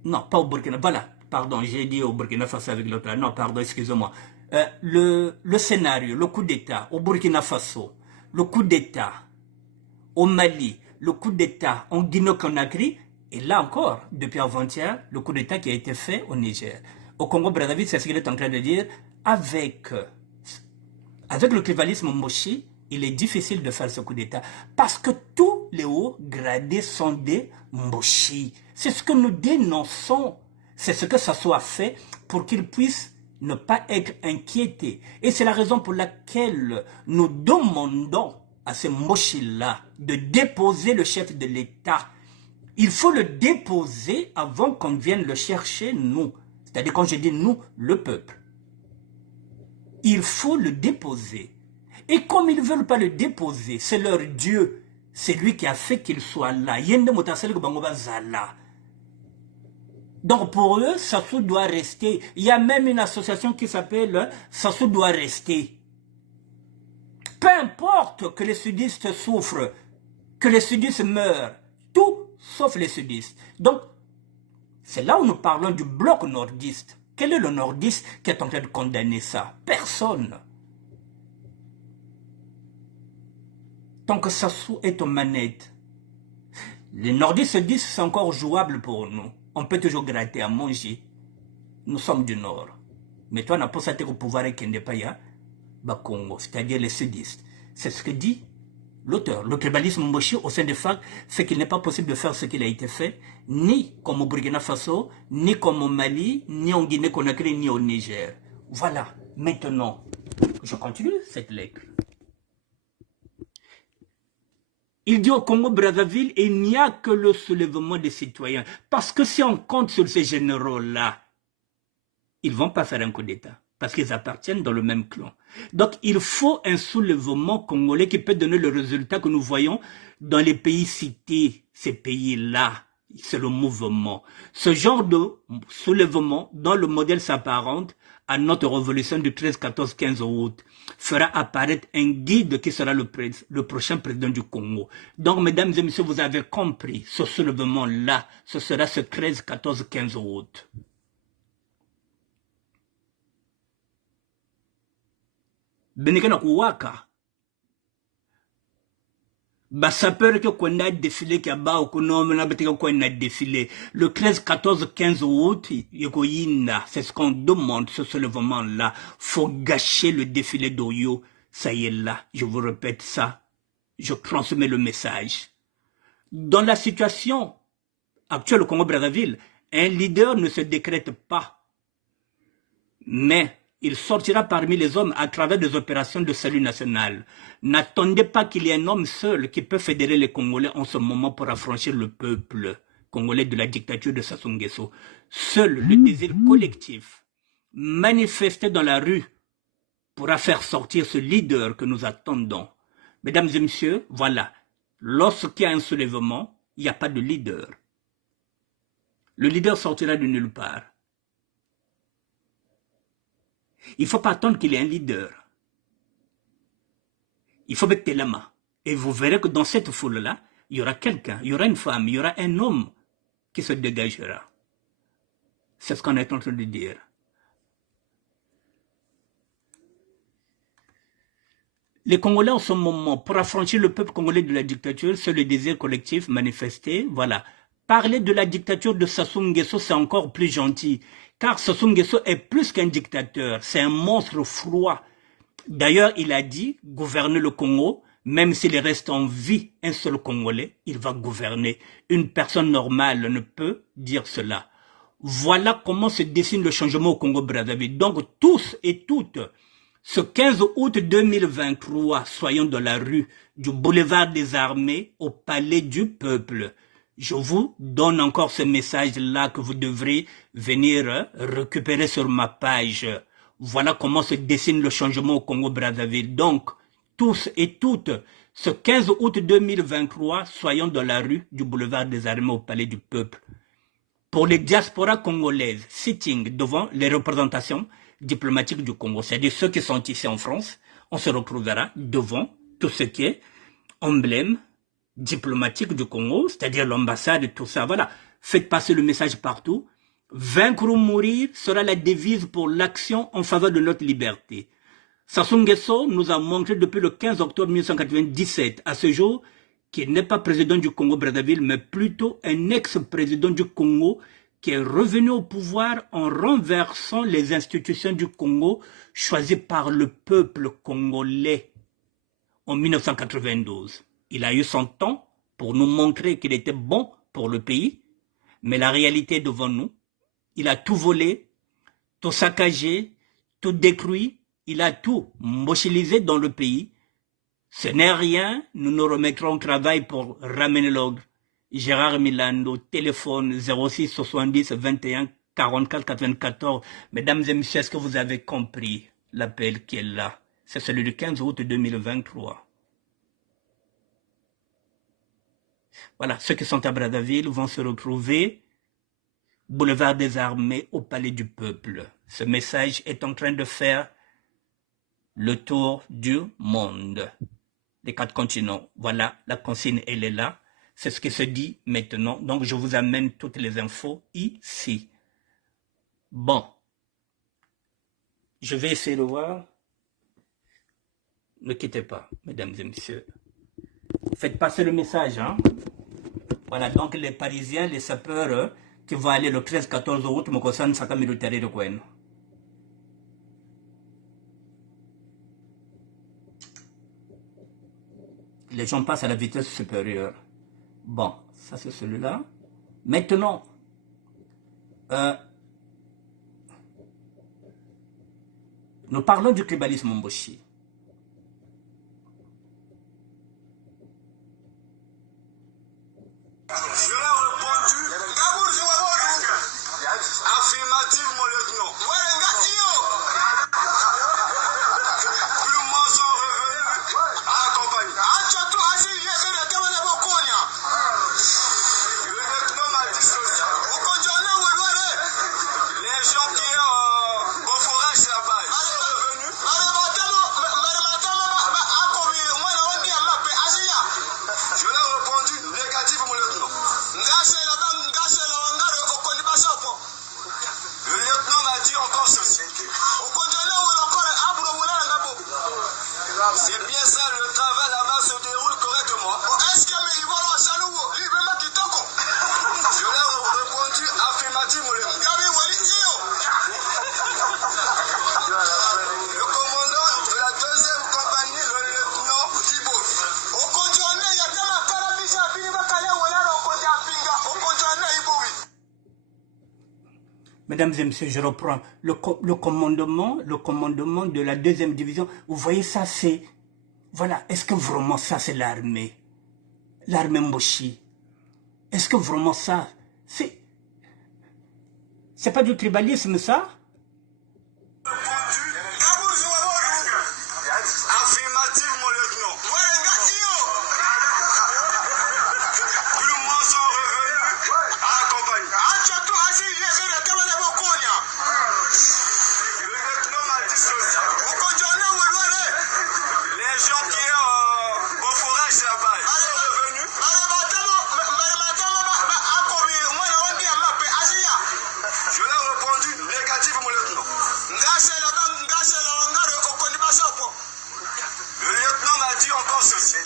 non, pas au Burkina, voilà, pardon, j'ai dit au Burkina Faso avec l'autre, non, pardon, excusez-moi. Le scénario, le coup d'État au Burkina Faso, le coup d'État au Mali, le coup d'État en Guinée-Conakry, et là encore, depuis avant-hier, le coup d'État qui a été fait au Niger. Au Congo-Brazzaville, c'est ce qu'il est en train de dire, avec le tribalisme Mboshi, il est difficile de faire ce coup d'État parce que tous les hauts gradés sont des Mboshi. C'est ce que nous dénonçons. C'est ce que ça soit fait pour qu'ils puissent ne pas être inquiétés. Et c'est la raison pour laquelle nous demandons à ces Mboshi-là de déposer le chef de l'État Il faut le déposer avant qu'on vienne le chercher, nous. C'est-à-dire, quand je dis nous, le peuple. Il faut le déposer. Et comme ils ne veulent pas le déposer, c'est leur Dieu. C'est lui qui a fait qu'il soit là. Donc pour eux, Sassou doit rester. Il y a même une association qui s'appelle Sassou doit rester. Peu importe que les sudistes souffrent, que les sudistes meurent, tout sauf les sudistes. Donc, c'est là où nous parlons du bloc nordiste. Quel est le nordiste qui est en train de condamner ça? Personne. Tant que Sassou est aux manettes, les nordistes se disent que c'est encore jouable pour nous. On peut toujours gratter à manger. Nous sommes du nord. Mais toi, n'a pas ça au pouvoir et qu'il n'est pas là. Congo, c'est-à-dire les sudistes. C'est ce que dit l'auteur. Le tribalisme mochi au sein des FARC fait qu'il n'est pas possible de faire ce qu'il a été fait, ni comme au Burkina Faso, ni comme au Mali, ni en Guinée-Conakry, ni au Niger. Voilà. Maintenant, je continue cette lettre. Il dit au Congo-Brazzaville, il n'y a que le soulèvement des citoyens. Parce que si on compte sur ces généraux-là, ils ne vont pas faire un coup d'État. Parce qu'ils appartiennent dans le même clan. Donc, il faut un soulèvement congolais qui peut donner le résultat que nous voyons dans les pays cités, ces pays-là. C'est le mouvement. Ce genre de soulèvement, dont le modèle s'apparente à notre révolution du 13, 14, 15 août, fera apparaître un guide qui sera le prochain président du Congo. Donc, mesdames et messieurs, vous avez compris, ce soulèvement-là, ce sera ce 13, 14, 15 août. Benekena kuwaka sapeur que qu'on a défilé qui a bas au konome na beteka qu'on a défilé le 13 14 15 août yokoyinda, c'est ce qu'on demande. Ce soulèvement là faut gâcher le défilé d'Oyo. Ça y est là, je vous répète ça, je transmets le message. Dans la situation actuelle au Congo-Brazzaville, un leader ne se décrète pas, mais il sortira parmi les hommes à travers des opérations de salut national. N'attendez pas qu'il y ait un homme seul qui peut fédérer les Congolais en ce moment pour affranchir le peuple congolais de la dictature de Sassou Nguesso. Seul le désir collectif manifesté dans la rue pourra faire sortir ce leader que nous attendons. Mesdames et messieurs, voilà. Lorsqu'il y a un soulèvement, il n'y a pas de leader. Le leader sortira de nulle part. Il ne faut pas attendre qu'il y ait un leader. Il faut mettre la main. Et vous verrez que dans cette foule-là, il y aura quelqu'un, il y aura une femme, il y aura un homme qui se dégagera. C'est ce qu'on est en train de dire. Les Congolais en ce moment, pour affranchir le peuple congolais de la dictature, c'est le désir collectif manifesté. Voilà. Parler de la dictature de Sassou Nguesso, c'est encore plus gentil. Car Sassou Nguesso est plus qu'un dictateur, c'est un monstre froid. D'ailleurs, il a dit gouverner le Congo, même s'il reste en vie un seul Congolais, il va gouverner. Une personne normale ne peut dire cela. Voilà comment se dessine le changement au Congo-Brazzaville. Donc tous et toutes, ce 15 août 2023, soyons dans la rue du boulevard des Armées au palais du peuple. Je vous donne encore ce message-là que vous devrez venir récupérer sur ma page. Voilà comment se dessine le changement au Congo-Brazzaville. Donc, tous et toutes, ce 15 août 2023, soyons dans la rue du boulevard des Armées au palais du peuple. Pour les diasporas congolaises, sitting devant les représentations diplomatiques du Congo, c'est-à-dire ceux qui sont ici en France, on se retrouvera devant tout ce qui est emblème diplomatique du Congo, c'est-à-dire l'ambassade et tout ça. Voilà, faites passer le message partout. Vaincre ou mourir sera la devise pour l'action en faveur de notre liberté. Sassou Nguesso nous a montré depuis le 15 octobre 1997 à ce jour qu'il n'est pas président du Congo-Brazzaville, mais plutôt un ex-président du Congo qui est revenu au pouvoir en renversant les institutions du Congo choisies par le peuple congolais en 1992. Il a eu son temps pour nous montrer qu'il était bon pour le pays, mais la réalité est devant nous. Il a tout volé, tout saccagé, tout détruit, il a tout mochilisé dans le pays. Ce n'est rien, nous nous remettrons au travail pour ramener l'ordre. Gérard Milando, téléphone 06 70 21 44 94. Mesdames et messieurs, est-ce que vous avez compris l'appel qui est là? C'est celui du 15 août 2023. Voilà, ceux qui sont à Brazzaville vont se retrouver boulevard des Armées au Palais du Peuple. Ce message est en train de faire le tour du monde, des 4 continents. Voilà, la consigne, elle est là. C'est ce qui se dit maintenant. Donc, je vous amène toutes les infos ici. Bon. Je vais essayer de voir. Ne quittez pas, mesdames et messieurs. Faites passer le message, hein. Voilà, donc les Parisiens, les sapeurs, qui vont aller le 13-14 août, Mokosan Saka militaire de Gwen. Les gens passent à la vitesse supérieure. Bon, ça c'est celui-là. Maintenant, nous parlons du tribalisme Mboshi. Affirmative, mon lieutenant. Plus moins sont revenus à accompagner. Le lieutenant m'a dit ceci. Les gens qui ont au forage là-bas, ils sont revenus. Je leur ai répondu négatif, mon lieutenant. Le lieutenant m'a dit encore ceci. C'est bien ça, le travail là-bas se déroule correctement. Je leur ai répondu affirmatif, mon lieutenant. Le commandant de la 2e compagnie, le lieutenant Ibo. Mesdames et messieurs, je reprends le commandement de la 2e division. Vous voyez ça, c'est... Voilà, est-ce que vraiment ça, c'est l'armée? L'armée Mboshi. Est-ce que vraiment ça, c'est... C'est pas du tribalisme, ça? Affirmative, mon lieutenant. Plus moins sont revenus à accompagner. Le lieutenant m'a dit ceci. Les gens qui ont au forage là-bas, ils sont revenus. Je leur ai répondu négatif, mon lieutenant. Le lieutenant m'a dit encore ceci.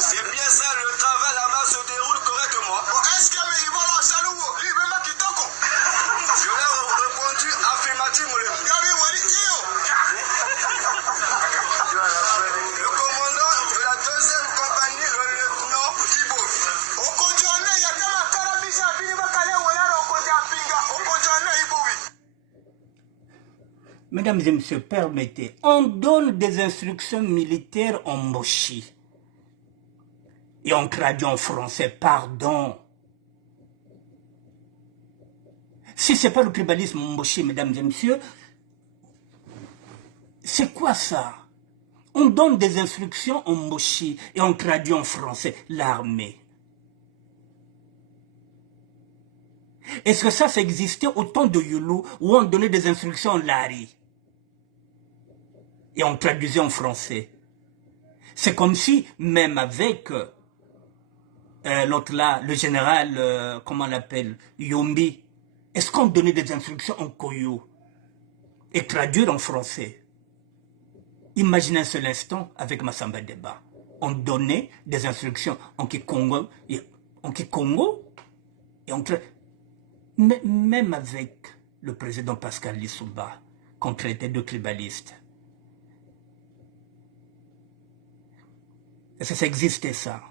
C'est bien ça, le travail là-bas se déroule correctement. Je leur ai répondu affirmatif, mon lieutenant. Le commandant de la 2e compagnie, le lieutenant Ibo. Mesdames et messieurs, permettez, on donne des instructions militaires en Mboshi. Et on traduit en français, pardon. Si ce n'est pas le tribalisme Mboshi, mesdames et messieurs, c'est quoi ça? On donne des instructions en Mboshi et on traduit en français, l'armée. Est-ce que ça existait au temps de Youlou où on donnait des instructions en Lari et on traduisait en français? C'est comme si, même avec l'autre là, le général, comment on l'appelle, Yombi, est-ce qu'on donnait des instructions en Koyo et traduire en français? Imaginez un seul instant avec Massamba Deba. On donnait des instructions en Kikongo et on même avec le président Pascal Lissouba, qu'on traitait de tribaliste. Est-ce que ça existait ça?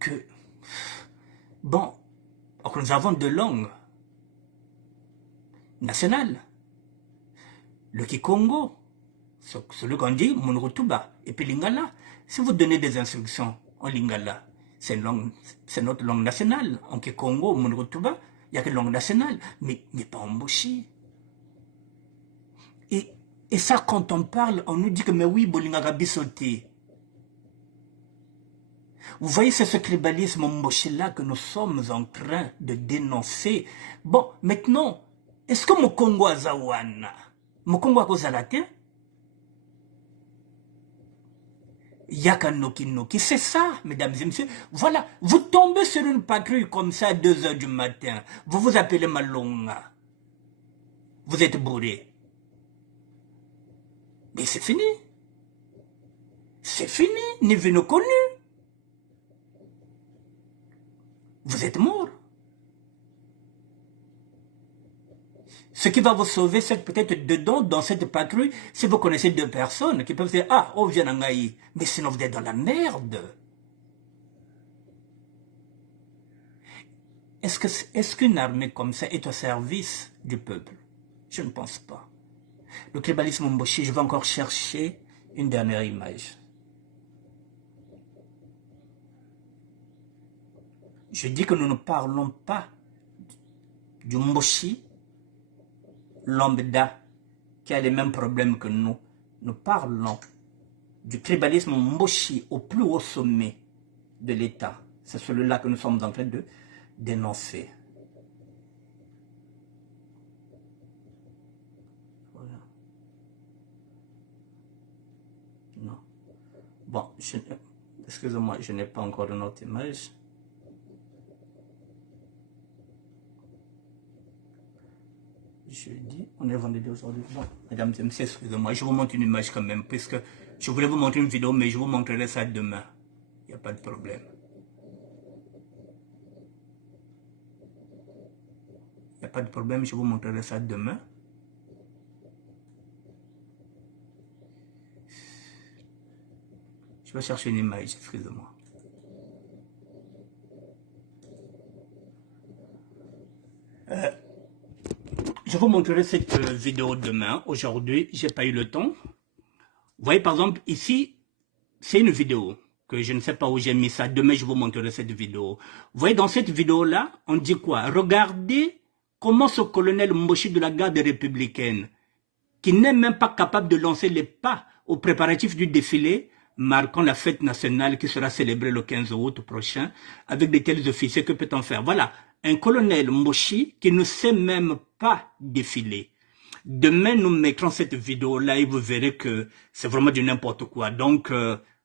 Que, bon, nous avons deux langues nationales. Le Kikongo, celui qu'on dit Munurutuba. Et puis Lingala, si vous donnez des instructions en Lingala, c'est notre langue nationale. En Congo, Munurutuba, il n'y a que langue nationale, mais pas en Mboshi. Et ça, quand on parle, on nous dit que mais oui, Bolinga Bisoté. Vous voyez, c'est ce tribalisme Mboshi-là que nous sommes en train de dénoncer. Bon, maintenant, est-ce que mon Congo a Zawana? Mon Congo a Kozalate? Yaka Noki Noki, c'est ça, mesdames et messieurs. Voilà, vous tombez sur une patrouille comme ça à 2 h du matin. Vous vous appelez Malonga. Vous êtes bourré. Mais c'est fini. C'est fini, ni vu ni connu. Vous êtes mort. Ce qui va vous sauver, c'est peut-être dedans, dans cette patrouille, si vous connaissez 2 personnes qui peuvent dire « Ah, oh, viens en Gaï ». Mais sinon, vous êtes dans la merde. Est-ce qu'une armée comme ça est au service du peuple? Je ne pense pas. Le tribalisme Mboshi, je vais encore chercher une dernière image. Je dis que nous ne parlons pas du Mboshi lambda qui a les mêmes problèmes que nous. Nous parlons du tribalisme Mboshi au plus haut sommet de l'État. C'est celui-là que nous sommes en train de dénoncer. Voilà. Non. Bon, excusez-moi, je n'ai pas encore une autre image. Jeudi, on est vendredi aujourd'hui. Bon, mesdames et messieurs, excusez-moi, je vous montre une image quand même, puisque je voulais vous montrer une vidéo, mais je vous montrerai ça demain. Il n'y a pas de problème. Il n'y a pas de problème, je vous montrerai ça demain. Je vais chercher une image, excusez-moi. Je vous montrerai cette vidéo demain. Aujourd'hui, j'ai pas eu le temps. Vous voyez, par exemple, ici, c'est une vidéo que je ne sais pas où j'ai mis ça. Demain, je vous montrerai cette vidéo. Vous voyez, dans cette vidéo-là, on dit quoi? Regardez comment ce colonel Mboshi de la garde républicaine, qui n'est même pas capable de lancer les pas aux préparatifs du défilé, marquant la fête nationale qui sera célébrée le 15 août prochain, avec de tels officiers, que peut-on faire? Voilà, un colonel Mboshi qui ne sait même pas défiler. Demain, nous mettrons cette vidéo-là et vous verrez que c'est vraiment du n'importe quoi. Donc,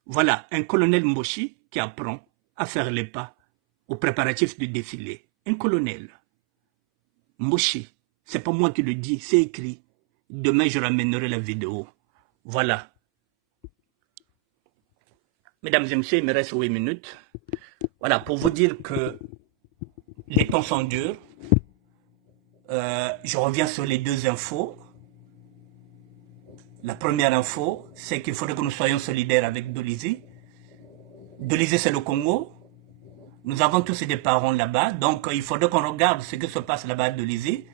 voilà, un colonel Mboshi qui apprend à faire les pas aux préparatifs du défilé. Un colonel Mboshi, c'est pas moi qui le dis, c'est écrit. Demain, je ramènerai la vidéo. Voilà. Mesdames et messieurs, il me reste 8 minutes. Voilà, pour vous dire que les temps sont durs. Je reviens sur les 2 infos. La première info, c'est qu'il faudrait que nous soyons solidaires avec Dolizy. Dolizy, c'est le Congo. Nous avons tous des parents là-bas. Donc, il faudrait qu'on regarde ce qui se passe là-bas à Dolizy.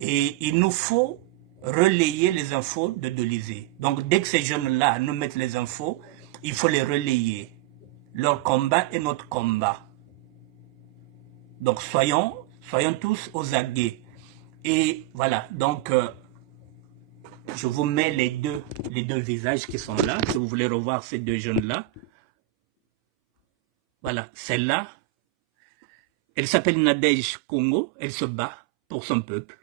Et il nous faut relayer les infos de Dolizy. Donc, dès que ces jeunes-là nous mettent les infos, il faut les relayer. Leur combat est notre combat. Donc, soyons tous aux aguets. Et voilà, donc, je vous mets les deux visages qui sont là, si vous voulez revoir ces 2 jeunes-là. Voilà, celle-là, elle s'appelle Nadège Congo, elle se bat pour son peuple.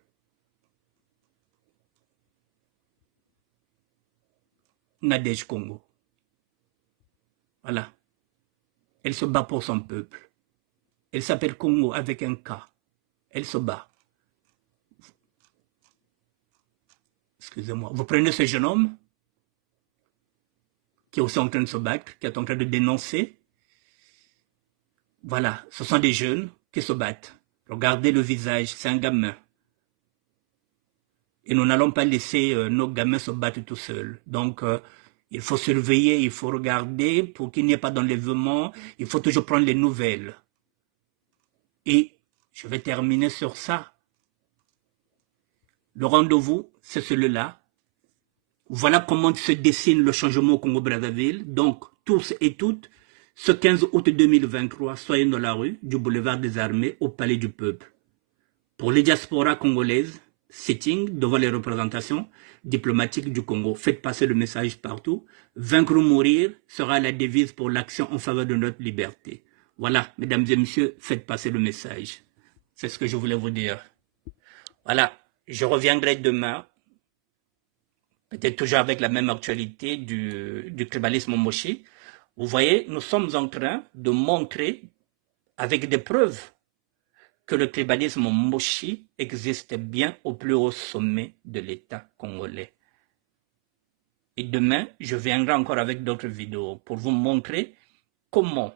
Nadège Congo. Voilà. Elle se bat pour son peuple. Elle s'appelle Congo avec un K. Elle se bat. Excusez-moi. Vous prenez ce jeune homme qui est aussi en train de se battre, qui est en train de dénoncer. Voilà, ce sont des jeunes qui se battent. Regardez le visage, c'est un gamin. Et nous n'allons pas laisser nos gamins se battre tout seuls. Donc, il faut surveiller, il faut regarder pour qu'il n'y ait pas d'enlèvement. Il faut toujours prendre les nouvelles. Et je vais terminer sur ça. Le rendez-vous, c'est celui-là. Voilà comment se dessine le changement au Congo-Brazzaville. Donc, tous et toutes, ce 15 août 2023, soyez dans la rue du boulevard des Armées au Palais du Peuple. Pour les diasporas congolaises, sitting devant les représentations diplomatiques du Congo. Faites passer le message partout. Vaincre ou mourir sera la devise pour l'action en faveur de notre liberté. Voilà, mesdames et messieurs, faites passer le message. C'est ce que je voulais vous dire. Voilà, je reviendrai demain, peut-être toujours avec la même actualité du tribalisme moshi. Vous voyez, nous sommes en train de montrer avec des preuves que le tribalisme moshi existe bien au plus haut sommet de l'État congolais. Et demain, je viendrai encore avec d'autres vidéos pour vous montrer comment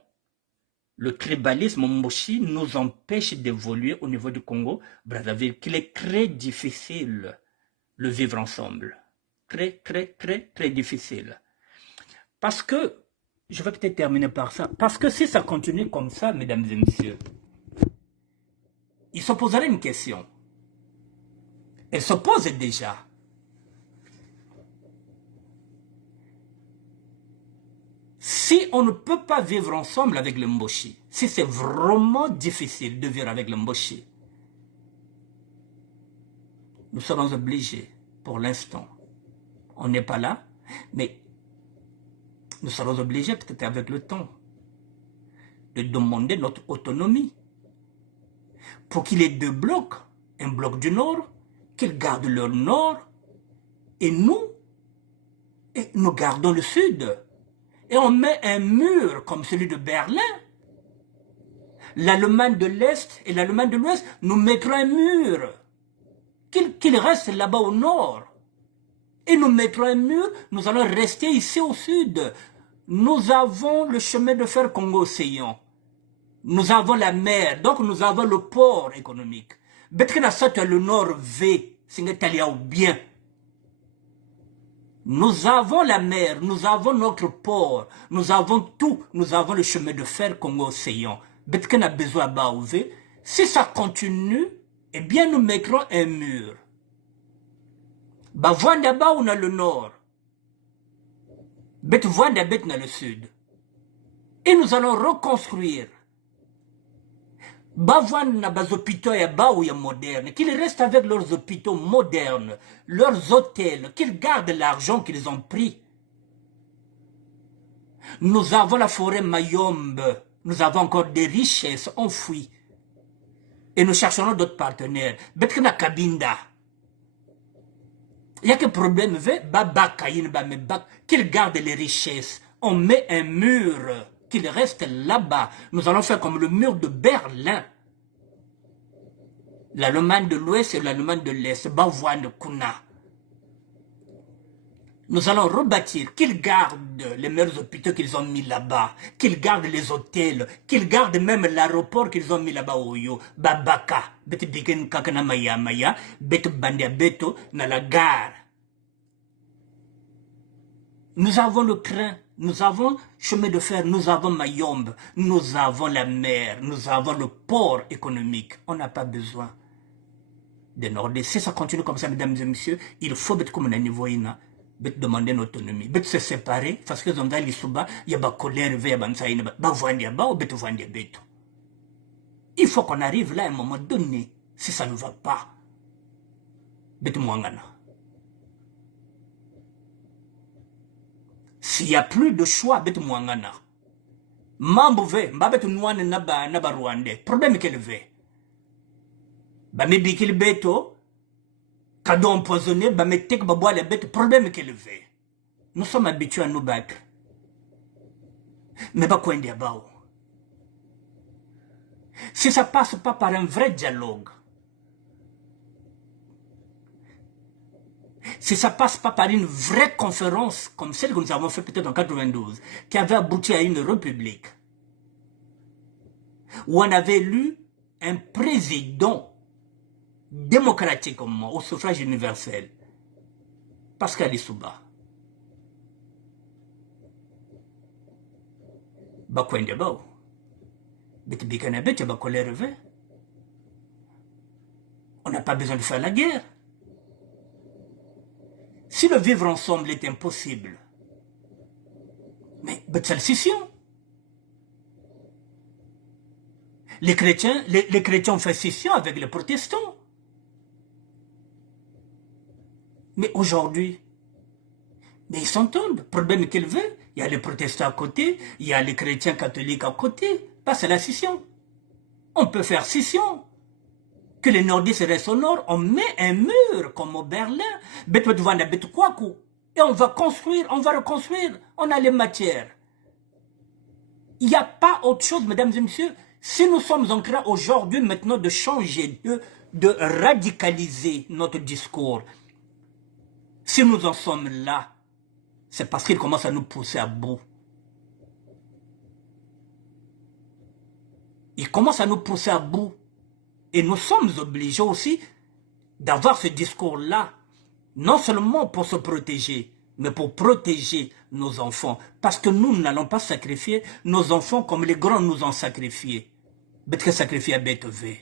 le tribalisme moshi nous empêche d'évoluer au niveau du Congo-Brazzaville, qu'il est très difficile de vivre ensemble. Très, très, très, très difficile. Parce que, je vais peut-être terminer par ça, parce que si ça continue comme ça, mesdames et messieurs, il se poserait une question. Elle se pose déjà. Si on ne peut pas vivre ensemble avec le Mboshi, si c'est vraiment difficile de vivre avec le Mboshi, nous serons obligés, pour l'instant, on n'est pas là, mais nous serons obligés, peut-être avec le temps, de demander notre autonomie. Pour qu'il y ait deux blocs, un bloc du Nord, qu'ils gardent leur Nord, et nous gardons le Sud. Et on met un mur comme celui de Berlin. L'Allemagne de l'Est et l'Allemagne de l'Ouest, nous mettrons un mur. Qu'il reste là-bas au Nord. Et nous mettrons un mur, nous allons rester ici au Sud. Nous avons le chemin de fer Congo-Océan. Nous avons la mer, donc nous avons le port économique. Betkena Sata le Nord V, c'est ou bien. Nous avons la mer, nous avons notre port, nous avons tout, nous avons le chemin de fer Congo-Océan. Betkena besoin baouvé. Si ça continue, eh bien nous mettrons un mur. Bah voanda ba on a le nord. Bet voanda bet na le sud. Et nous allons reconstruire. Bavouan na bas hôpitaux ya baou ya moderne, qu'ils restent avec leurs hôpitaux modernes, leurs hôtels, qu'ils gardent l'argent qu'ils ont pris. Nous avons la forêt Mayombe, nous avons encore des richesses enfouies. Et nous chercherons d'autres partenaires. Betkena Kabinda. Il y a que problème, qu'ils gardent les richesses. On met un mur. Qu'il reste là-bas. Nous allons faire comme le mur de Berlin. L'Allemagne de l'Ouest et l'Allemagne de l'Est. Bavoine Kuna. Nous allons rebâtir. Qu'ils gardent les meilleurs hôpitaux qu'ils ont mis là-bas. Qu'ils gardent les hôtels. Qu'ils gardent même l'aéroport qu'ils ont mis là-bas au Yo. Babaka. Bet biken kakana maya maya. Bet bandia beto na la gare. Nous avons le train. Nous avons chemin de fer, nous avons Mayombe, nous avons la mer, nous avons le port économique. On n'a pas besoin de Nord. Si ça continue comme ça, mesdames et messieurs, il faut être comme un niveau ina, demander une autonomie, se séparer, parce que dans les souba, il y a pas colère, il y a pas saïna, ba voindia ba ou bet voindia beto. Il faut qu'on arrive là à un moment donné, si ça ne va pas, bet mwangana. S'il n'y a plus de choix, bet mwangana. Mambouvé, mbabet nouane naba rwandais. Problème qu'elle veut. Ba me bikil beto, cadeau empoisonné, ba me tek ba boire les bêtes. Problème qu'elle veut. Nous sommes habitués à nous battre. Mais pas quoi bao. Si ça passe pas par un vrai dialogue, si ça passe pas par une vraie conférence comme celle que nous avons fait peut-être en 92, qui avait abouti à une république, où on avait élu un président démocratiquement au suffrage universel, Pascal Lissouba. Bakwende bao, bet bikanabe tu bakole reve. On n'a pas besoin de faire la guerre. Si le vivre ensemble est impossible, mais c'est la scission. Les chrétiens ont fait scission avec les protestants. Mais aujourd'hui, mais ils s'entendent. Le problème qu'ils veulent, il y a les protestants à côté, il y a les chrétiens catholiques à côté. Pas c'est la scission. On peut faire scission. Que les nordistes restent au nord, on met un mur comme au Berlin. Et on va construire, on va reconstruire. On a les matières. Il n'y a pas autre chose, mesdames et messieurs. Si nous sommes en train aujourd'hui maintenant de changer, de radicaliser notre discours, si nous en sommes là, c'est parce qu'il commence à nous pousser à bout. Il commence à nous pousser à bout. Et nous sommes obligés aussi d'avoir ce discours-là, non seulement pour se protéger, mais pour protéger nos enfants. Parce que nous n'allons pas sacrifier nos enfants comme les grands nous ont sacrifiés. Peut-être sacrifier à BTV.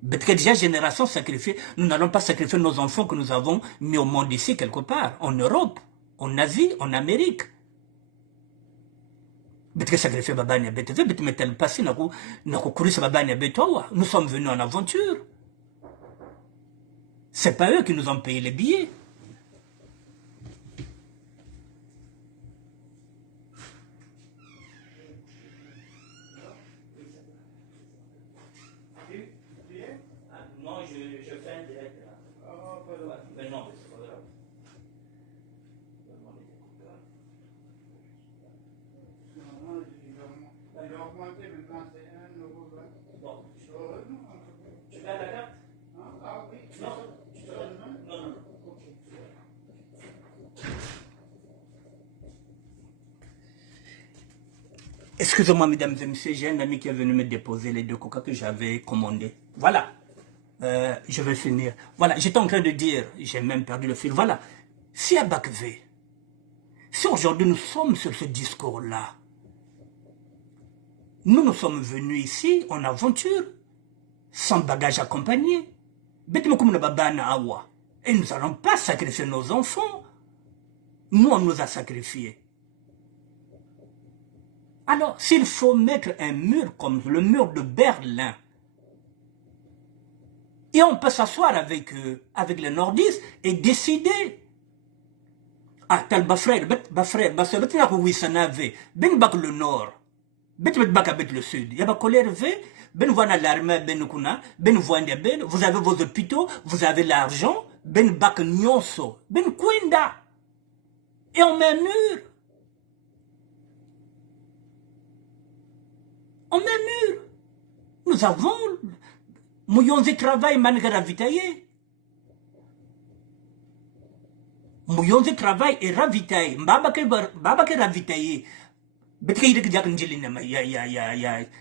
Peut-être déjà génération sacrifiée. Nous n'allons pas sacrifier nos enfants que nous avons mis au monde ici quelque part, en Europe, en Asie, en Amérique. Peut-être sacrifier Babani à BTV, peut-être mettre le passé, nous sommes venus en aventure. C'est pas eux qui nous ont payé les billets. Non, je fais un direct là. Mais non, c'est pas grave. Il a augmenté maintenant, c'est 1,20 €. Bon, tu as la carte? Ah oui. Non, tu te donnes? Non, non. Excusez-moi, mesdames et messieurs, j'ai un ami qui est venu me déposer les 2 coca que j'avais commandés. Voilà. Je vais finir. Voilà, j'étais en train de dire, j'ai même perdu le fil. Voilà. Si à Bakvé, si aujourd'hui nous sommes sur ce discours-là, nous sommes venus ici en aventure, sans bagage accompagné. Et nous n'allons pas sacrifier nos enfants. Nous, on nous a sacrifiés. Alors, s'il faut mettre un mur comme le mur de Berlin, et on peut s'asseoir avec eux, avec les nordistes, et décider. Ah, tel frère, soeur, le nord, le sud. Il y a pas colère, ben voilà l'armée, ben kuna, ben voine ben, vous avez vos hôpitaux, vous avez l'argent, ben bak nyonso, ben kwenda. Et on met un mur. On met un mur. Nous avons Mouyonzi travail man ravitaillé. Mouyonzi travail et ravitaillé. Baba ke ravitaillé. Il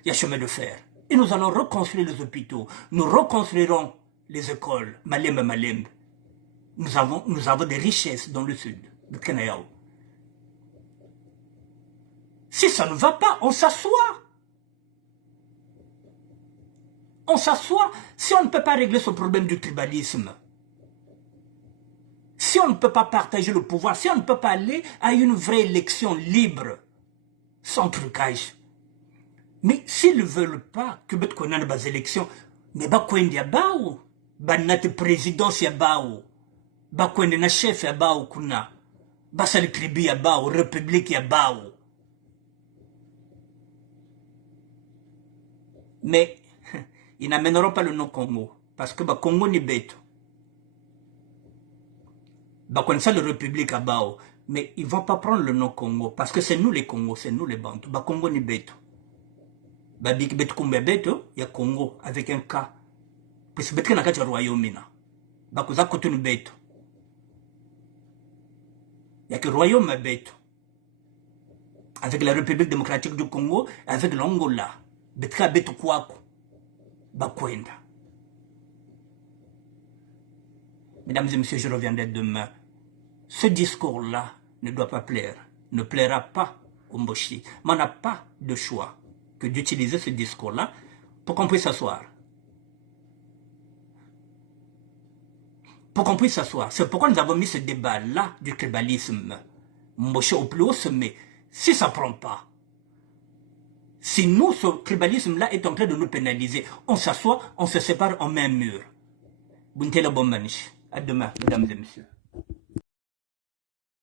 y a chemin de fer. Et nous allons reconstruire les hôpitaux. Nous reconstruirons les écoles. Malem. Nous avons des richesses dans le sud de Kenayao. Si ça ne va pas, on s'assoit. On s'assoit si on ne peut pas régler ce problème du tribalisme. Si on ne peut pas partager le pouvoir, si on ne peut pas aller à une vraie élection libre, sans trucage. Mais s'ils ne veulent pas que qu'on ait des élections, mais bakwendi ya bao, banate présidence ya bao, bakwendi na chef ya bao kuna, basali tribu ya bao, république ya bao. Mais ils n'amèneront pas le nom Congo, parce que Congo ni bête. Bakwendi ça le république à bao. Mais ils ne vont pas prendre le nom Congo, parce que c'est nous les Congos, c'est nous les Bantous. Congo ni bête. Babik bet kumbe beto, il y a Congo, avec un K. Puis c'est bête qu'il y a royaume. Bakuza koto ni beto. Il y a que royaume beto. Avec la République démocratique du Congo, avec l'Angola. Betka beto kwako. Bakwenda. Mesdames et messieurs, je reviendrai demain. Ce discours-là ne doit pas plaire, ne plaira pas au Mboshi. Mais on n'a pas de choix que d'utiliser ce discours-là pour qu'on puisse s'asseoir. pour qu'on puisse s'asseoir. C'est pourquoi nous avons mis ce débat-là du tribalisme, Moshe au plus haut sommet. Si ça ne prend pas, si nous, ce tribalisme-là est en train de nous pénaliser, on s'assoit, on se sépare, on met un mur. Buntela Bomanish. À demain, mesdames et messieurs.